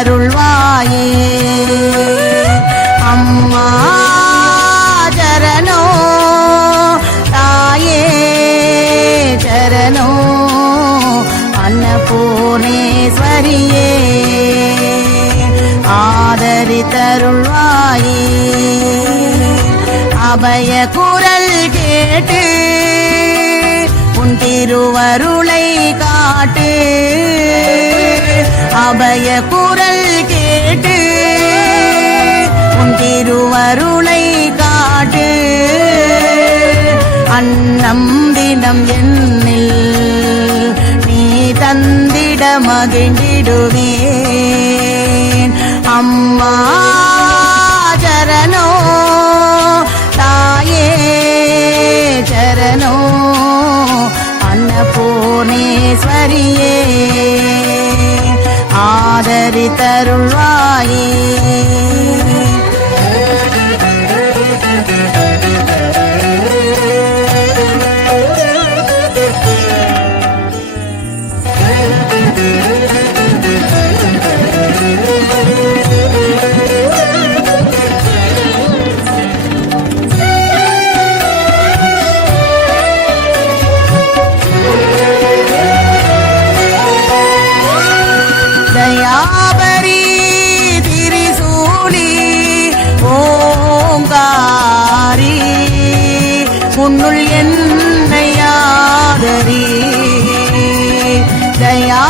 அருள்வாயே. அம்மா சரணோ தாயே சரணோ அன்னபூர்ணேஸ்வரியே. ஆதரித்தருள்வாயே. அபய குரல் கேட்டு உன் திருவருளை காட்டு. அபய குரல் கேட்டு உன் திருவருளை காட்டு. அன்னம் தினம் என்னில் நீ தந்திட மகிழ்ந்திடுவேன். அம்மா சரணோ தாயே சரணோ அன்னபூர்ணேஸ்வரியே. ஆதரித்தருள்வாயே. உன்னுள் என்னை ஆதரி. தயா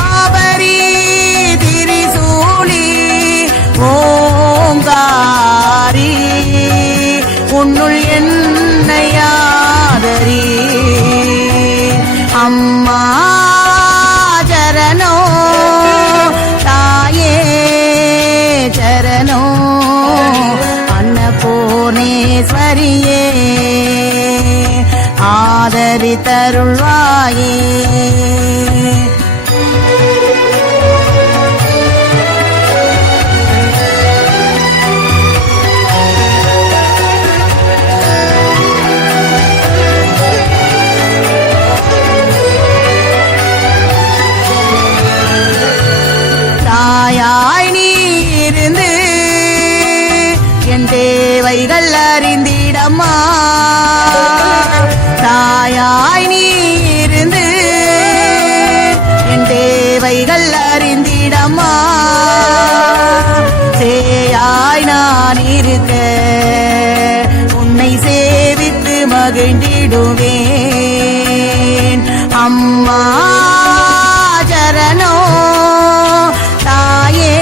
ஆதரித்தருள்வாயே தாயாய் நீ இருந்து என் தேவைகள் அறிந்திடமா தாயாய் நீ இருந்து என் தேவைகள் அறிந்திடமா சேயாய் நான் இருக்க உன்னை சேவித்து மகிழ்ந்திடுவேன். அம்மா சரணோ தாயே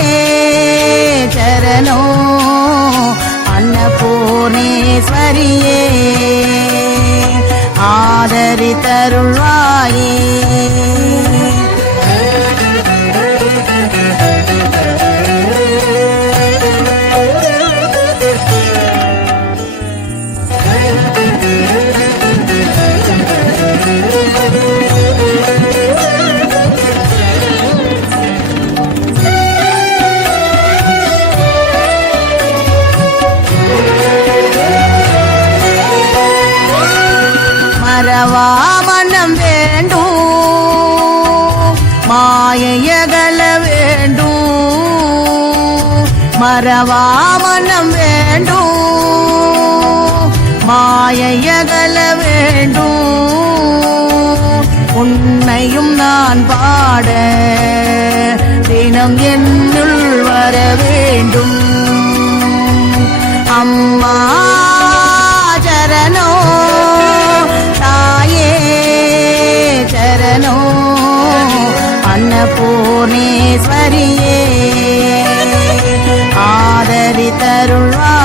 சரணோ. ஆதரித்தருள்வாயே மறவா மனம் வேண்டும். மாயையகல வேண்டும். மறவா மனம் வேண்டும். மாயையகல வேண்டும். உன்னையும் நான் பாட தினம் என்னுள் வர வேண்டும். அம்மா அன்னபூர்ணேஸ்வரியே ஆதரித்தருள்வா